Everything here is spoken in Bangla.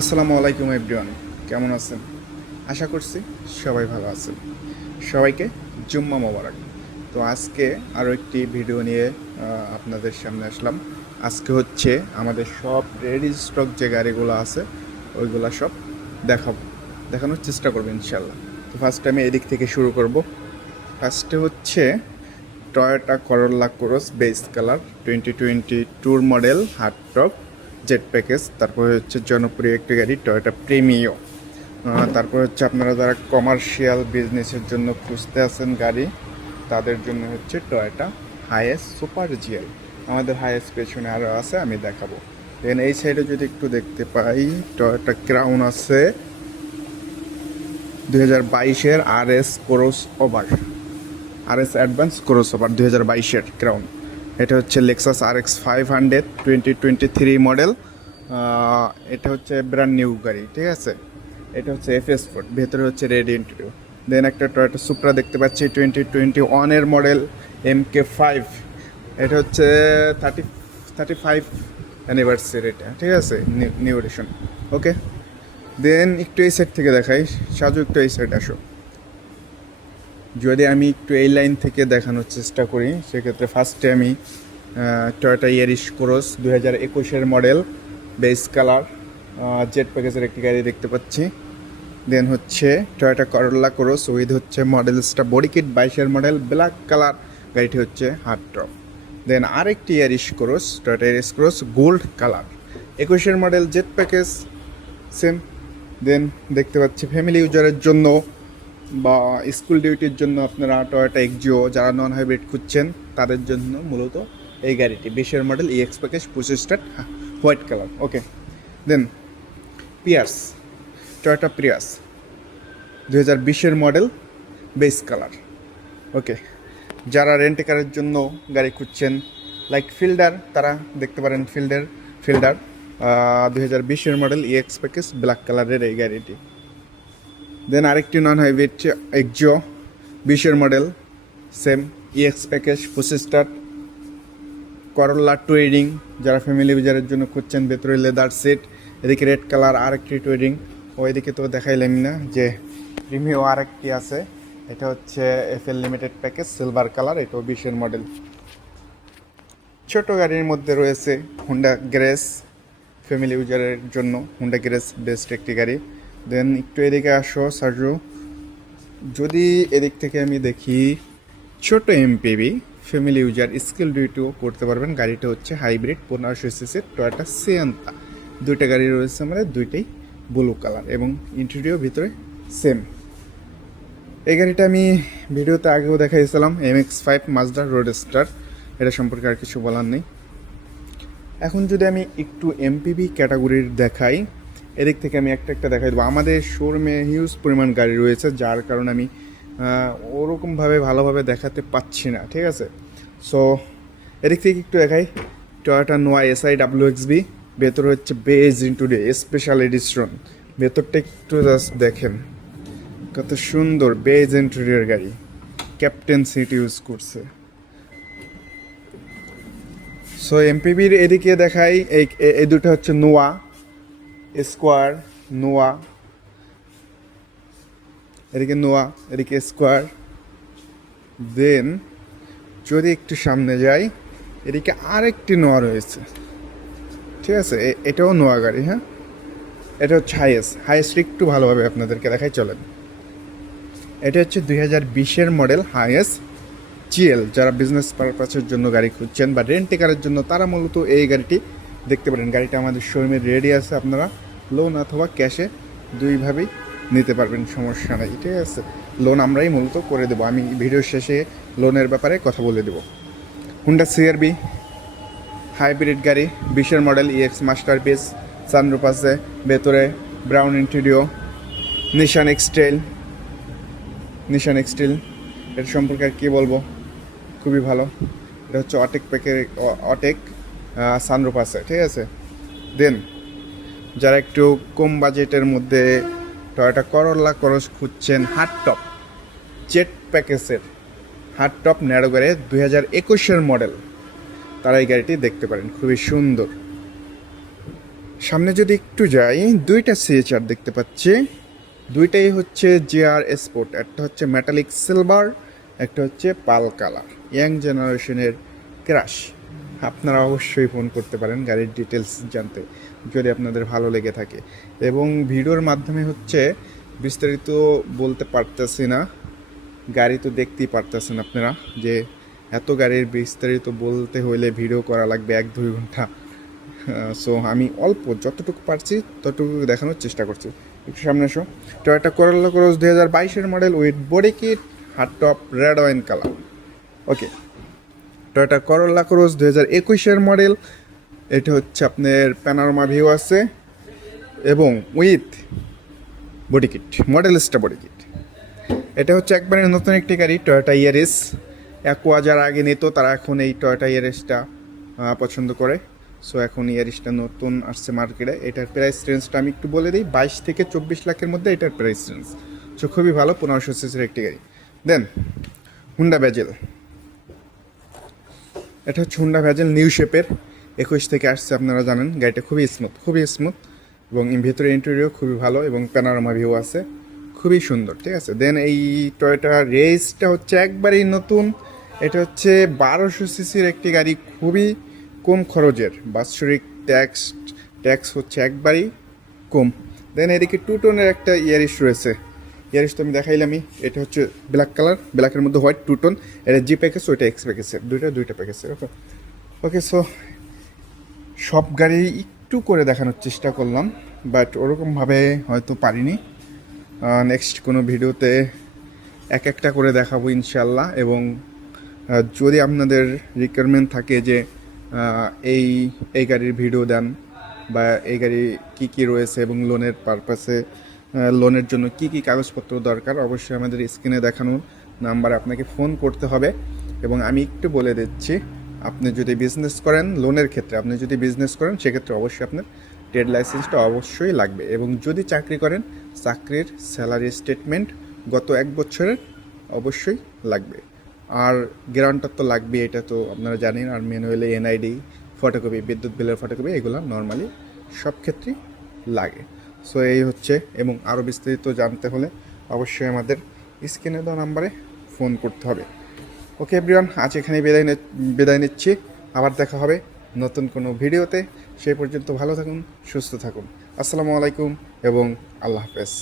আসসালামু আলাইকুম এভরিওয়ান, কেমন আছেন? আশা করছি সবাই ভালো আছেন। সবাইকে জুম্মা মোবারক। তো আজকে আরও একটি ভিডিও নিয়ে আপনাদের সামনে আসলাম। আজকে হচ্ছে আমাদের সব রেডি স্টক যে গাড়িগুলো আছে ওইগুলো সব দেখানোর চেষ্টা করবো ইনশাল্লাহ। তো ফার্স্ট আমি এদিক থেকে শুরু করব। ফার্স্টে হচ্ছে Toyota Corolla cross base colour 2020 tour model hard top jet package. তারপরে হচ্ছে জনপ্রিয় একটি গাড়ি টয়োটা প্রিমিও। তারপর হচ্ছে আপনারা যারা কমার্শিয়াল বিজনেসের জন্য খুঁজতে আছেন গাড়ি, তাদের জন্য হচ্ছে টয়োটা হাইএস সুপার জিএল। আমাদের হাইএস পেছনে আরও আছে, আমি দেখাবো। দেন এই সাইডে যদি একটু দেখতে পাই, টয়োটা ক্রাউন আছে 2022-এর RS crossover, RS advance crossover 2022-এর ক্রাউন। এটা হচ্ছে লেক্সাস RX 500 2023 মডেল। এটা হচ্ছে ব্র্যান্ড নিউ গাড়ি, ঠিক আছে। এটা হচ্ছে FS4, ভেতরে হচ্ছে রেড ইন্টেরিয়র। দেন একটা টয়োটা সুপ্রা দেখতে পাচ্ছি 2021-এর মডেল MK5। এটা হচ্ছে 35 অ্যানিভার্সারি, এটা ঠিক আছে, নিউ এডিশন। ওকে, দেন একটু এই সাইড থেকে দেখাই। সাজু একটু এই সাইড আসো। যদি আমি একটু এই লাইন থেকে দেখানোর চেষ্টা করি, সেক্ষেত্রে ফার্স্টে আমি টয়োটা ইয়ারিশ ক্রস 2021-এর মডেল বেস কালার জেট প্যাকেজের একটি গাড়ি দেখতে পাচ্ছি। দেন হচ্ছে টয়োটা করোলা ক্রস উইথ হচ্ছে মডেলসটা বডি কিট 22-এর মডেল ব্ল্যাক কালার, গাড়িটি হচ্ছে হার্ড টপ। দেন আরেকটি Yaris Cross Toyota Yaris Cross gold colour 21-এর model jet package, same. Then দেখতে পাচ্ছি ফ্যামিলি ইউজারের জন্য বা স্কুল ডিউটির জন্য আপনারা টয়োটা এক্সিও, যারা নন হাইব্রিড খুঁজছেন তাদের জন্য মূলত এই গাড়িটি 20-এর model EX package 25 start white colour. Okay, then পিয়ার্স টয়োটা প্রিয়াস 2020-এর মডেল বেস কালার। ওকে, যারা রেন্ট কারের জন্য গাড়ি খুঁজছেন লাইক ফিল্ডার, তারা দেখতে পারেন ফিল্ডার 2020-এর মডেল EX প্যাকেজ ব্ল্যাক কালারের এই গাড়িটি। দেন আরেকটি নন হাইব্রিড এক্সিও 20-এর model, same EX package 25 start Corolla Touring, যারা ফ্যামিলি ইউজারের জন্য খুঁজছেন, ভেতরে লেদার সিট। এদিকে রেড কালার আরেকটি টুইরিং, ওইদিকে তো দেখাইলাম না যে প্রিমিও আরেকটি আছে, এটা হচ্ছে FL limited package silver colour, এটাও 20-এর মডেল। ছোট গাড়ির মধ্যে রয়েছে হুন্ডা গ্রেস, ফ্যামিলি ইউজারের জন্য হুন্ডা গ্রেস বেস্ট একটি গাড়ি। দেন একটু এদিকে আসো সার্জু, যদি এদিক থেকে আমি দেখি ছোট MPV ফ্যামিলি ইউজার স্কিল ডিউটিও করতে পারবেন। গাড়িটা হচ্ছে হাইব্রিড 1500cc টয়োটা সিয়েন্তা। দুইটা গাড়ি রয়েছে আমাদের, দুইটাই ব্লু কালার এবং ইন্টেরিয়র ভিতরে সেম। এই গাড়িটা আমি ভিডিওতে আগেও দেখাইছিলাম, MX-5 মাজদা রোডস্টার, এটা সম্পর্কে আর কিছু বলার নেই। এখন যদি আমি একটু MPV ক্যাটাগরির দেখাই, এদিক থেকে আমি একটা দেখাই দেবো। আমাদের শোরুমে হিউজ পরিমাণ গাড়ি রয়েছে, যার কারণে আমি ওরকমভাবে ভালোভাবে দেখাতে পাচ্ছি না, ঠিক আছে। সো এদিক থেকে একটু দেখাই। টয়োটা নোয়া SI WXB, ভেতরে হচ্ছে বেজ ইন্টুডে স্পেশাল এডিশন। ভেতরটা একটু জাস্ট দেখেন, কত সুন্দর বেজ ইন্টেরিয়র গাড়ি, ক্যাপ্টেন সিট ইউজ করছে। সো MPVর এদিকে দেখাই, এই দুটো হচ্ছে নোয়া স্কোয়ার, নোয়া এদিকে নোয়া, এদিকে স্কোয়ার। দেন যদি একটু সামনে যাই, এদিকে আরেকটি নোয়া রয়েছে, ঠিক আছে, এটাও নোয়া গাড়ি। হ্যাঁ, এটা হচ্ছে হাইয়েস্ট একটু ভালোভাবে আপনাদেরকে দেখাই, চলেন। এটা হচ্ছে 2020-এর মডেল হাইয়েস্ট GL। যারা বিজনেস পারপাসের জন্য গাড়ি খুঁজছেন বা রেন্টে কারের জন্য, তারা মূলত এই গাড়িটি দেখতে পারেন। গাড়িটা আমাদের শোরুমে রেডি আছে, আপনারা লোন অথবা ক্যাশে দুইভাবেই নিতে পারবেন, সমস্যা নেই, ঠিক আছে। লোন আমরাই মূলত করে দেবো, আমি ভিডিও শেষে লোনের ব্যাপারে কথা বলে দেবো। হুন্ডা CR-V হাইব্রিড গাড়ি 20-এর মডেল EX মাস্টারপিস, সানরুফ আছে, ভেতরে ব্রাউন ইন্টেরিয়র। নিশান এক্সটেল, এর সম্পর্কে আর কী বলবো, খুবই ভালো। এটা হচ্ছে অটেক সানরুফ আছে, ঠিক আছে। দেন যারা একটু কম বাজেটের মধ্যে টয়োটা করোলা ক্রস খুঁজছেন, হার্ড টপ জেট প্যাকেজের হার্ড টপ ন্যারো গাড়ি 2021-এর মডেল, তারা এই গাড়িটি দেখতে পারেন, খুবই সুন্দর। সামনে যদি একটু যাই, দুইটা সিএচআর দেখতে পাচ্ছি। দুইটাই হচ্ছে জিআর স্পোর্ট, একটা হচ্ছে মেটালিক সিলভার, একটা হচ্ছে পাল কালার, ইয়াং জেনারেশনের ক্রাশ। আপনারা অবশ্যই ফোন করতে পারেন গাড়ির ডিটেলস জানতে, যদি আপনাদের ভালো লেগে থাকে। এবং ভিডিওর মাধ্যমে হচ্ছে বিস্তারিত বলতে পারতেছি না, গাড়ি তো দেখতেই পারতেছেন আপনারা যে এত গাড়ির বিস্তারিত বলতে হলে ভিডিও করা লাগবে 1-2 ঘন্টা। সো আমি অল্প যতটুকু পারছি ততটুকু দেখানোর চেষ্টা করছি। একটু সামনে এসো। টয়োটা করোলা ক্রস 2022-এর model with body kit, hard top, red wine colour. Okay, Toyota Corolla Cross 2021-এর মডেল। এটা হচ্ছে আপনার প্যানোরামা ভিউ আছে এবং with body kit, Modellista body kit. এটা হচ্ছে একবারে নতুন একটি গাড়ি, টয়োটা ইয়ারিস। অ্যাকোয়া যারা আগে নিত তারা এখন এই টয়োটা ইয়ারিসটা পছন্দ করে। সো এখন ইয়ারিসটা নতুন আসছে মার্কেটে। এটার প্রাইস রেঞ্জটা আমি একটু বলে দিই, 22 থেকে 24 লাখের মধ্যে এটার প্রাইস রেঞ্জ। সো খুবই ভালো, 1500 সিসির একটি গাড়ি। দেন হুন্ডা ভ্যাজেল। এটা হচ্ছে হুন্ডা ভ্যাজেল নিউ শেপের, 21 থেকে আসছে। আপনারা জানেন গাড়িটা খুবই স্মুথ এবং ভেতরে ইন্টেরিয়র খুবই ভালো এবং প্যানোরামা ভিউ আছে, খুবই সুন্দর। ঠিক আছে। দেন এই টয়োটা রেসটা হচ্ছে একবারেই নতুন। এটা হচ্ছে 1200 সিসির একটি গাড়ি, খুবই কম খরচের। বাৎসরিক ট্যাক্স হচ্ছে একবারেই কম। দেন এদিকে 2 টোনের একটা ইয়ারিশ রয়েছে। ইয়ারিশ তো আমি দেখাইলামই। এটা হচ্ছে ব্ল্যাক কালার, ব্ল্যাকের মধ্যে হোয়াইট 2 টোন। এটা জি প্যাকেজ, ওইটা এক্স প্যাকেজের, দুইটা প্যাকেজের। ওকে ওকে সো সব গাড়ি একটু করে দেখানোর চেষ্টা করলাম, বাট ওরকমভাবে হয়তো পারিনি। নেক্সট কোনো ভিডিওতে একটা করে দেখাবো ইনশাল্লাহ। এবং যদি আপনাদের রিকোয়ারমেন্ট থাকে যে এই এই গাড়ির ভিডিও দেন, বা এই গাড়ি কী রয়েছে এবং লোনের পারপাসে, লোনের জন্য কি কাগজপত্র দরকার, অবশ্যই আমাদের স্ক্রিনে দেখানোর নাম্বারে আপনাকে ফোন করতে হবে। এবং আমি একটু বলে দিচ্ছি, আপনি যদি বিজনেস করেন, লোনের ক্ষেত্রে আপনি যদি বিজনেস করেন সেক্ষেত্রে অবশ্যই আপনার ট্রেড লাইসেন্সটা অবশ্যই লাগবে। এবং যদি চাকরি করেন, চাকরির স্যালারি স্টেটমেন্ট গত 1 বছরের অবশ্যই লাগবে। আর গ্যারান্টার তো লাগবে, এটা তো আপনারা জানেন। আর ম্যানুয়ালি এনআইডি, ফটোকপি, বিদ্যুৎ বিলের ফটোকপি, এগুলো নর্মালি সব ক্ষেত্রেই লাগে। সো এই হচ্ছে। এবং আরও বিস্তারিত জানতে হলে অবশ্যই আমাদের স্ক্রিনে দেওয়া নাম্বারে ফোন করতে হবে। ওকে এভরিওয়ান, আজ এখানেই বিদায় নিচ্ছি। আবার দেখা হবে নতুন কোনো ভিডিওতে। সেই পর্যন্ত ভালো থাকুন, সুস্থ থাকুন। আসসালামু আলাইকুম এবং আল্লাহ হাফেজ।